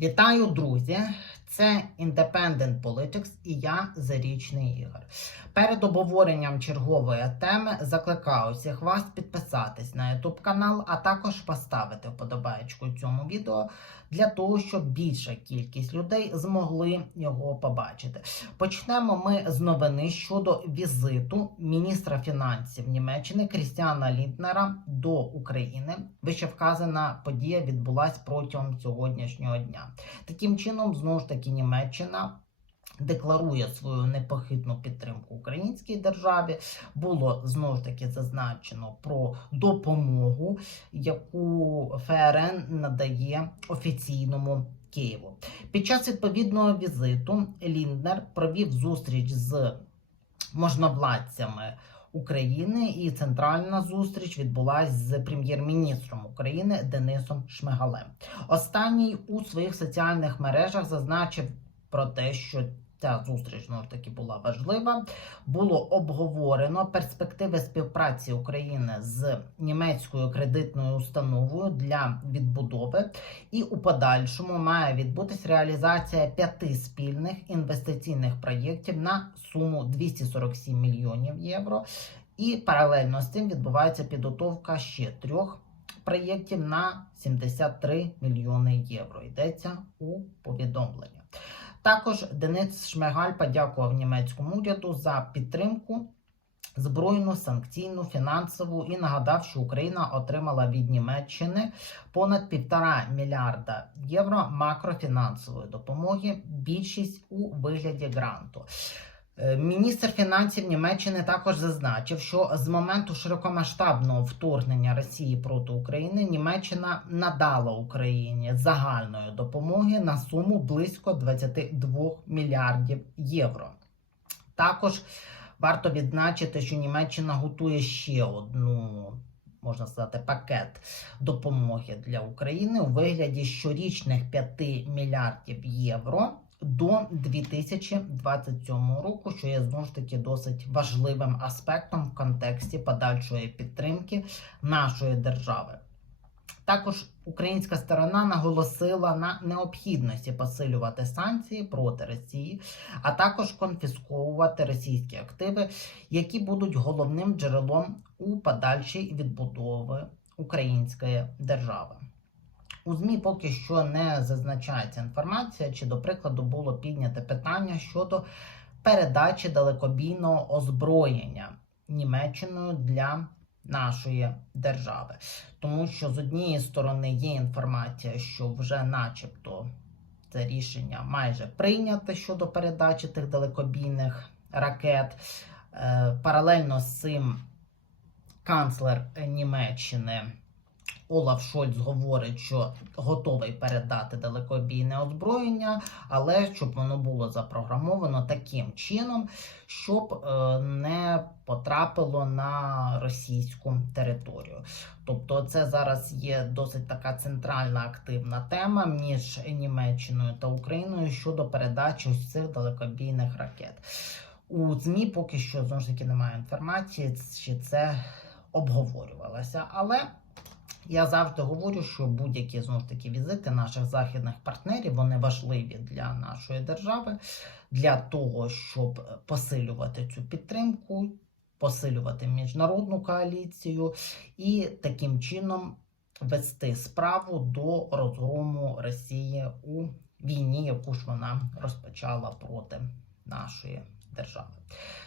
Вітаю, друзі! Це Independent Politics і я Зарічний Ігор. Перед обговоренням чергової теми закликаю всіх вас підписатись на YouTube канал, а також поставити вподобаєчку цьому відео для того, щоб більша кількість людей змогли його побачити. Почнемо ми з новини щодо візиту міністра фінансів Німеччини Крістіана Лінднера до України. Вищевказана подія відбулася протягом сьогоднішнього дня. Таким чином, знову ж таки, Німеччина. Декларує свою непохитну підтримку українській державі. Було знову ж таки зазначено про допомогу, яку ФРН надає офіційному Києву. Під час відповідного візиту Лінднер провів зустріч з можновладцями України, і центральна зустріч відбулася з прем'єр-міністром України Денисом Шмигалем. Останній у своїх соціальних мережах зазначив про те, що ця зустріч ж таки була важлива. Було обговорено перспективи співпраці України з німецькою кредитною установою для відбудови, і у подальшому має відбутись реалізація п'яти спільних інвестиційних проєктів на суму 247 мільйонів євро. І паралельно з цим відбувається підготовка ще трьох проєктів на 73 мільйони євро. Йдеться у повідомленні. Також Денис Шмигаль подякував німецькому уряду за підтримку збройну, санкційну, фінансову і нагадав, що Україна отримала від Німеччини понад півтора мільярда євро макрофінансової допомоги. Більшість у вигляді гранту. Е, Міністр фінансів Німеччини також зазначив, що з моменту широкомасштабного вторгнення Росії проти України Німеччина надала Україні загальної допомоги на суму близько 22 мільярдів євро. Також варто відзначити, що Німеччина готує ще одну. Можна сказати, пакет допомоги для України у вигляді щорічних 5 мільярдів євро до 2027 року, що є знову ж таки досить важливим аспектом в контексті подальшої підтримки нашої держави. Також українська сторона наголосила на необхідності посилювати санкції проти Росії, а також конфісковувати російські активи, які будуть головним джерелом у подальшій відбудови української держави. У ЗМІ поки що не зазначається інформація, чи, до прикладу, було підняте питання щодо передачі далекобійного озброєння Німеччиною для нашої держави. Тому що з однієї сторони є інформація, що вже, начебто, це рішення майже прийнято щодо передачі тих далекобійних ракет. Е, Паралельно з цим канцлер Німеччини. Олаф Шольц говорить, що готовий передати далекобійне озброєння, але щоб воно було запрограмовано таким чином, щоб е, не потрапило на російську територію. Тобто, це зараз є досить така центральна активна тема між Німеччиною та Україною щодо передачі ось цих далекобійних ракет. У ЗМІ поки що знову ж таки немає інформації, чи це обговорювалося, але. Я завжди говорю, що будь-які знову ж таки візити наших західних партнерів вони важливі для нашої держави, для того, щоб посилювати цю підтримку, посилювати міжнародну коаліцію і таким чином вести справу до розгрому Росії у війні, яку ж вона розпочала проти нашої держави.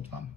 good fun.